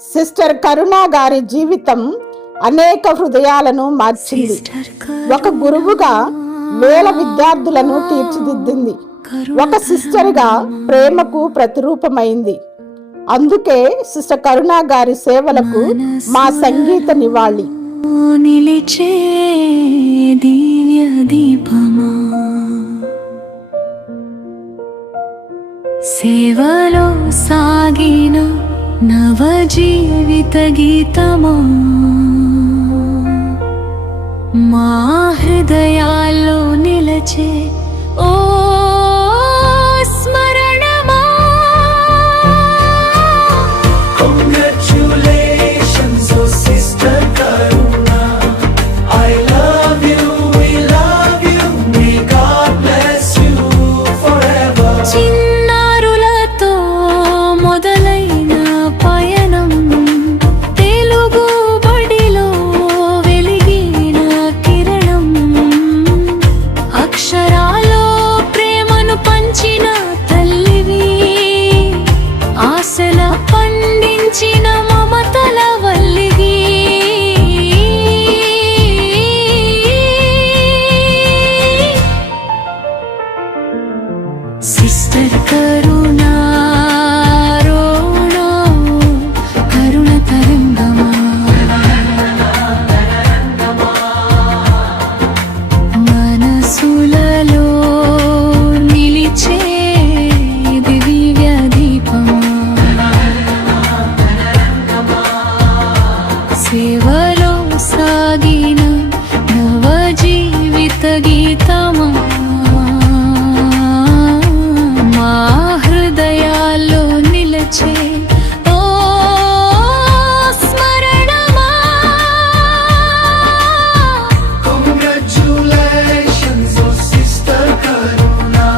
Sister కరుణ గారి జీవితం అనేక హృదయాలను మార్చింది. ఒక గురువుగా వేల విద్యార్థులను తీర్చిదిద్దింది. ఒక సిస్టర్గా ప్రేమకు ప్రతిరూపమైంది. అందుకే సిస్టర్ కరుణ గారి సేవలకు మా సంగీత నివాళి. నిలిచే దివ్య దీపమా, సేవలో సాగిన నవ జీవిత గీతమా, మా హృదయాల్లో నిలచే ఓ స్మరణమా. Congratulations, oh Sister Karuna. I love you, we love you. May God bless you forever. చిన్నారులతో మొదలైన పయనం తెలుగు బడిలో వెలిగిన కిరణం, అక్షరాలో ప్రేమను పంచిన తల్లివి, ఆశల పండించిన మమతల వల్లివి. సిస్టర్ కరుణా రోణో కరుణ తరంగమా, మనసులలో నిలిచే దివ్య దీపమా, సేవలో సాగిన నవ జీవిత గీతమా, మా హృదయాల్లో నిలచే ఓ స్మరణమా. Congratulations, oh Sister Karuna.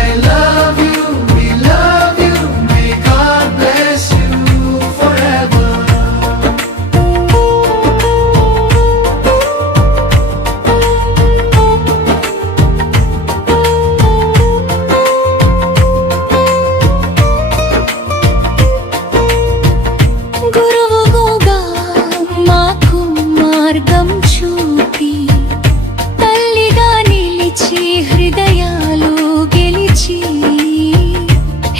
I love you, we love you. May God bless you forever. గురువుగా మాకు మార్గం చూపి, తల్లిగా నిలిచి హృదయాలు గెలిచి,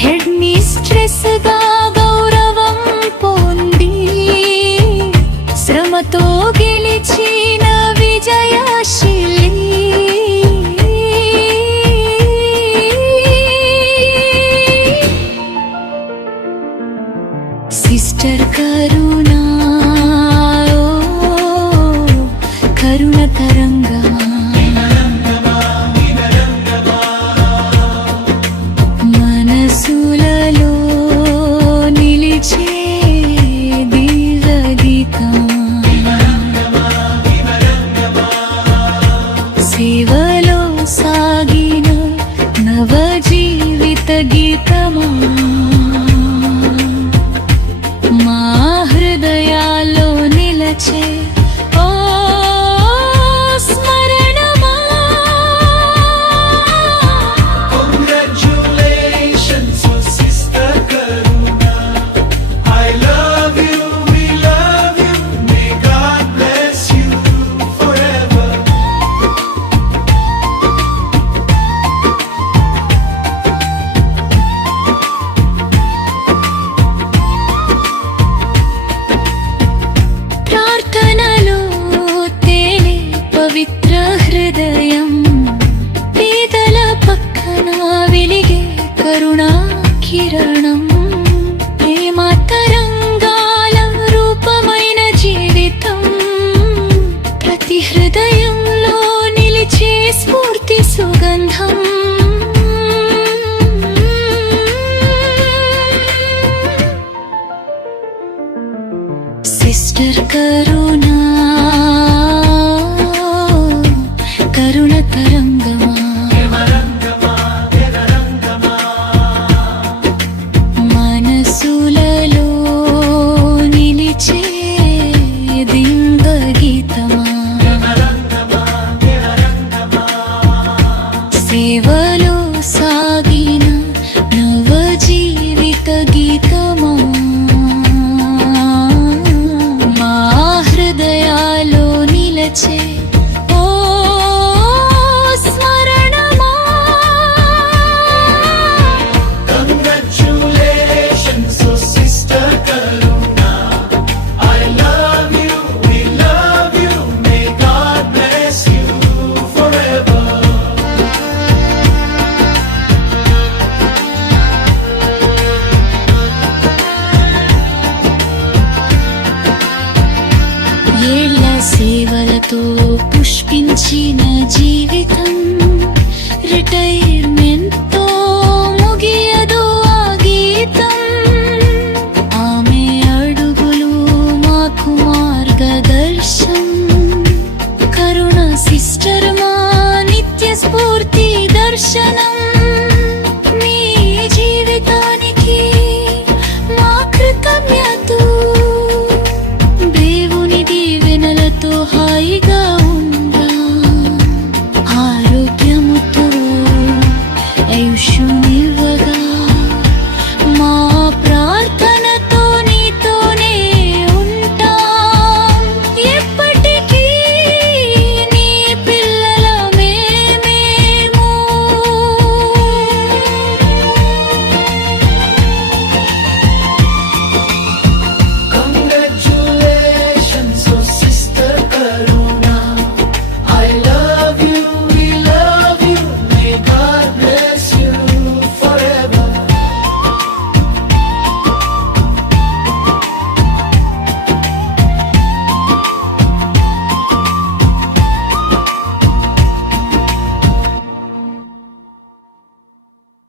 హెడ్ మిస్ట్రెస్ గా గౌరవం పొంది, శ్రమతో గెలిచిన విజయశీలి, సిస్టర్ కరుణా ఓ కరుణ తరంగమా, మనసులలో నిలిచే దివ్య గీతమా, సేవలో సాగిన నవ జీవిత గీతమా, మా హృదయాల్లో నిలచే ఓ స్మరణమా. Congratulations, oh Sister Karuna. I love you, we love you. May God bless you forever. ప్రార్థనలో తేలే పవిత్ర హృదయం, పేదల పక్కన వెలిగే కరుణా కిరణం, ప్రేమ తరంగాల రూపమైన జీవితం, ప్రతి హృదయంలో నిలిచే స్ఫూర్తి సుగంధం. సిస్టర్ కరుణా